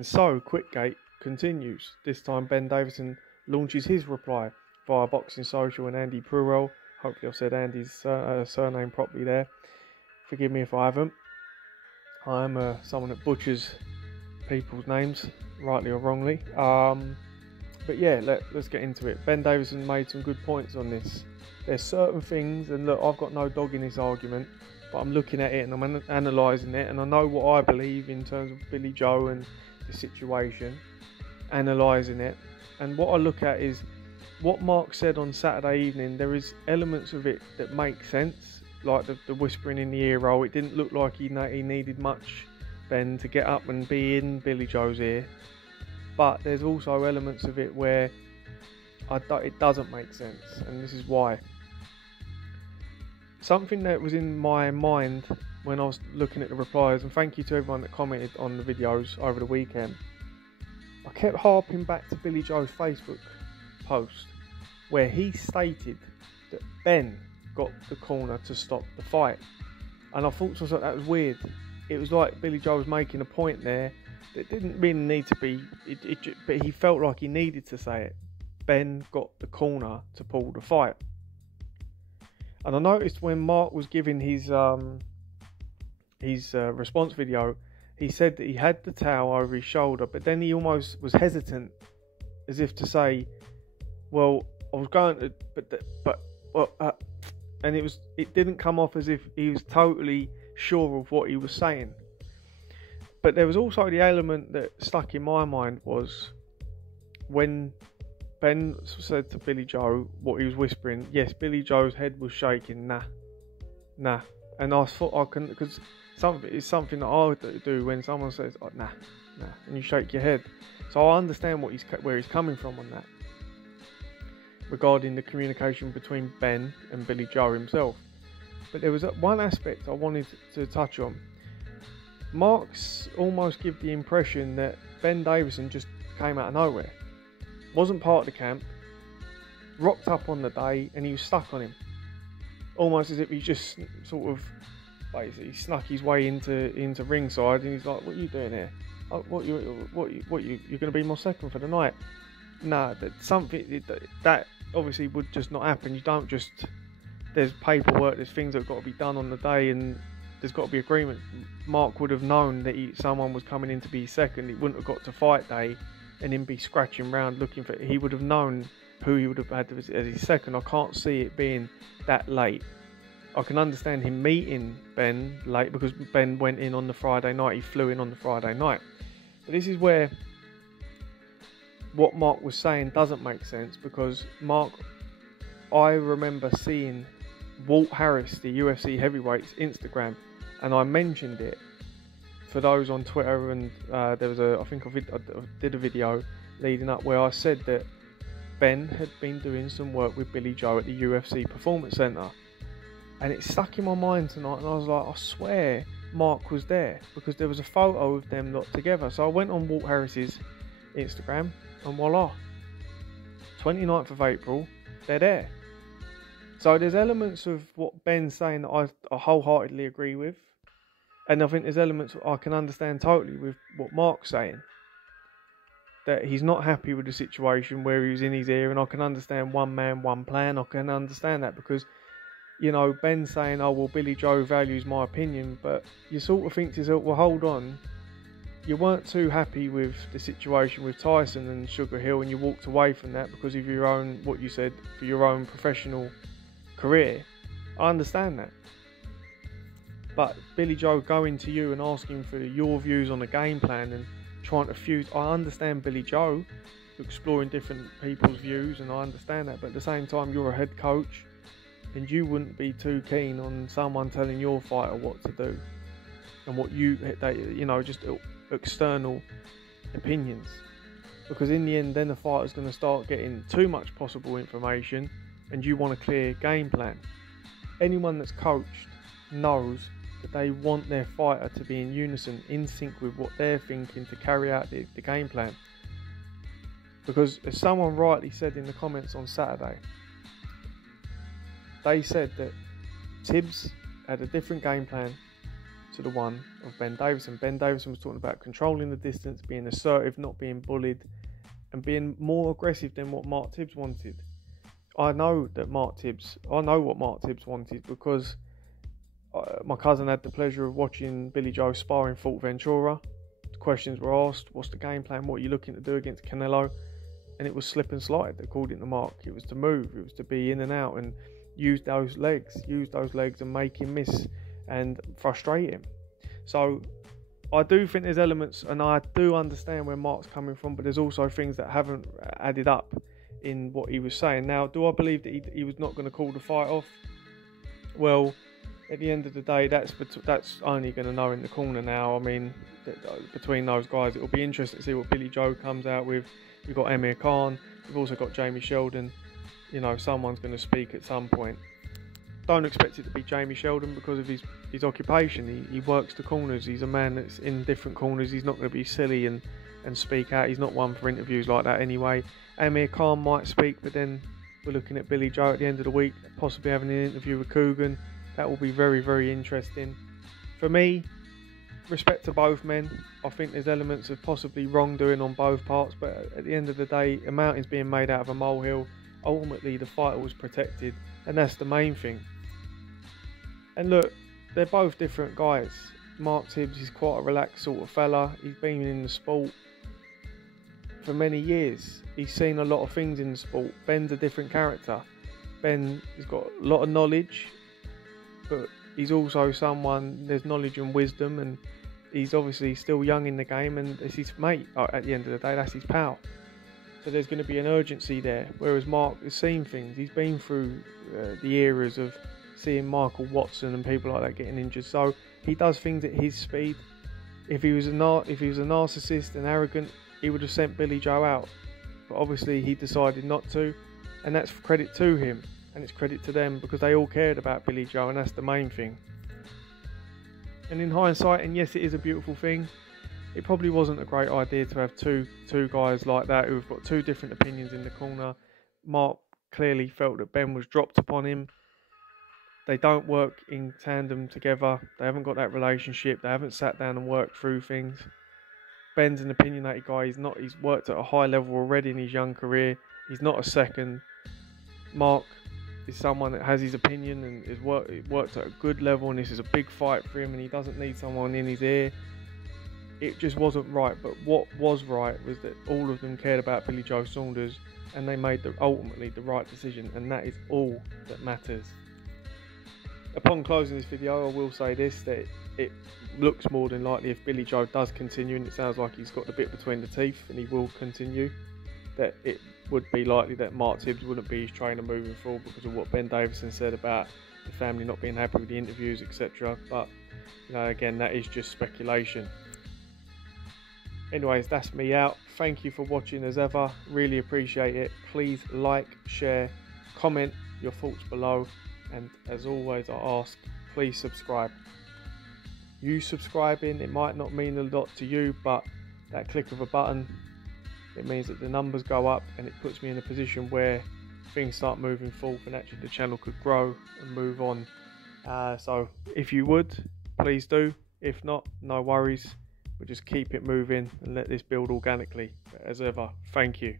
And so Quickgate continues. This time Ben Davison launches his reply via Boxing Social and Andy Pruell. Hopefully I've said Andy's surname properly there. Forgive me if I haven't. I am someone that butchers people's names, rightly or wrongly. But yeah, let's get into it. Ben Davison made some good points on this. There's certain things, and look, I've got no dog in this argument, but I'm looking at it and I'm analysing it, and I know what I believe in terms of Billy Joe and the situation, analysing it. And what I look at is what Mark said on Saturday evening. There is elements of it that make sense, like the whispering in the ear roll. It didn't look like he needed much, Ben, to get up and be in Billy Joe's ear. But there's also elements of it where it doesn't make sense, and this is why. Something that was in my mind when I was looking at the replies, and thank you to everyone that commented on the videos over the weekend, I kept harping back to Billy Joe's Facebook post where he stated that Ben got the corner to stop the fight, and I thought to myself that was weird. It was like Billy Joe was making a point there that didn't really need to be, but he felt like he needed to say it. Ben got the corner to pull the fight. And I noticed when Mark was giving his response video, he said that he had the towel over his shoulder, but then he almost was hesitant, as if to say, "Well, I was going to, and it didn't come off as if he was totally sure of what he was saying." But there was also the element that stuck in my mind was when Ben said to Billy Joe what he was whispering. Yes, Billy Joe's head was shaking. Nah. And I thought I can, because it's something that I do when someone says, oh, nah, and you shake your head. So I understand where he's coming from on that, regarding the communication between Ben and Billy Joe himself. But there was one aspect I wanted to touch on. Mark's almost give the impression that Ben Davison just came out of nowhere. Wasn't part of the camp, rocked up on the day, and he was stuck on him. Almost as if he just sort of basically snuck his way into ringside, and he's like, "What are you doing here? Oh, you're going to be my second for the night?" Nah, that obviously would just not happen. You don't just, there's paperwork, there's things that have got to be done on the day, and there's got to be agreement. Mark would have known that someone was coming in to be second. He wouldn't have got to fight day and then be scratching around looking for it. He would have known who he would have had as his second. I can't see it being that late. I can understand him meeting Ben late because Ben went in on the Friday night. He flew in on the Friday night. But this is where what Mark was saying doesn't make sense, because Mark, I remember seeing Walt Harris, the UFC heavyweight's Instagram, and I mentioned it for those on Twitter, and there was I did a video leading up where I said that Ben had been doing some work with Billy Joe at the UFC Performance Centre, and it stuck in my mind tonight, and I was like, I swear Mark was there, because there was a photo of them lot together. So I went on Walt Harris's Instagram, and voila, 29th of April, they're there. So there's elements of what Ben's saying that I wholeheartedly agree with. And I think there's elements I can understand totally with what Mark's saying. That he's not happy with the situation where he was in his ear, and I can understand one man, one plan. I can understand that because, you know, Ben's saying, oh, well, Billy Joe values my opinion, but you sort of think to yourself, well, hold on. You weren't too happy with the situation with Tyson and Sugar Hill, and you walked away from that because of your own, what you said, for your own professional career. I understand that. But Billy Joe going to you and asking for your views on the game plan and trying to fuse, I understand Billy Joe exploring different people's views, and I understand that, but at the same time you're a head coach and you wouldn't be too keen on someone telling your fighter what to do and what just external opinions, because in the end then the fighter's going to start getting too much possible information and you want a clear game plan. Anyone that's coached knows that they want their fighter to be in unison, in sync with what they're thinking to carry out the game plan. Because as someone rightly said in the comments on Saturday, they said that Tibbs had a different game plan to the one of Ben Davison. Ben Davison was talking about controlling the distance, being assertive, not being bullied, and being more aggressive than what Mark Tibbs wanted. I know what Mark Tibbs wanted because my cousin had the pleasure of watching Billy Joe sparring Ventura. The questions were asked, what's the game plan? What are you looking to do against Canelo? And it was slip and slide, according to Mark. It was to move, it was to be in and out and use those legs and make him miss and frustrate him. So I do think there's elements, and I do understand where Mark's coming from, but there's also things that haven't added up in what he was saying. Now, do I believe that he was not going to call the fight off? Well, at the end of the day, that's only going to know in the corner now. I mean, between those guys, it'll be interesting to see what Billy Joe comes out with. We've got Amir Khan, we've also got Jamie Sheldon. You know, someone's going to speak at some point. Don't expect it to be Jamie Sheldon because of his occupation. He works the corners. He's a man that's in different corners. He's not going to be silly and speak out. He's not one for interviews like that anyway. Amir Khan might speak, but then we're looking at Billy Joe at the end of the week, possibly having an interview with Coogan. That will be very, very interesting. For me, respect to both men. I think there's elements of possibly wrongdoing on both parts, but at the end of the day, a mountain's being made out of a molehill. Ultimately, the fighter was protected, and that's the main thing. And look, they're both different guys. Mark Tibbs is quite a relaxed sort of fella. He's been in the sport for many years. He's seen a lot of things in the sport. Ben's a different character. Ben has got a lot of knowledge, but he's also someone, there's knowledge and wisdom, and he's obviously still young in the game, and it's his mate. At the end of the day, that's his pal. So there's going to be an urgency there, whereas Mark has seen things. He's been through the eras of seeing Michael Watson and people like that getting injured. So he does things at his speed. If he was a narcissist and arrogant, he would have sent Billy Joe out. But obviously he decided not to, and that's credit to him, and it's credit to them because they all cared about Billy Joe, and that's the main thing. And in hindsight, and yes, it is a beautiful thing, it probably wasn't a great idea to have two guys like that who've got two different opinions in the corner. Mark clearly felt that Ben was dropped upon him. They don't work in tandem together. They haven't got that relationship. They haven't sat down and worked through things. Ben's an opinionated guy. He's worked at a high level already in his young career. He's not a second. Mark is someone that has his opinion and is worked at a good level, and this is a big fight for him, and he doesn't need someone in his ear. It just wasn't right, but what was right was that all of them cared about Billy Joe Saunders, and they made ultimately the right decision, and that is all that matters. Upon closing this video, I will say this, that it looks more than likely, if Billy Joe does continue, and it sounds like he's got the bit between the teeth and he will continue, that it would be likely that Mark Tibbs wouldn't be his trainer moving forward because of what Ben Davison said about the family not being happy with the interviews, etc. But you know, again, that is just speculation. Anyways, that's me out. Thank you for watching as ever. Really appreciate it. Please like, share, comment your thoughts below. And as always, I ask, please subscribe. You subscribing, it might not mean a lot to you, but that click of a button, it means that the numbers go up, and it puts me in a position where things start moving forward, and actually the channel could grow and move on. So if you would, please do. If not, no worries. We'll just keep it moving and let this build organically. But as ever, thank you.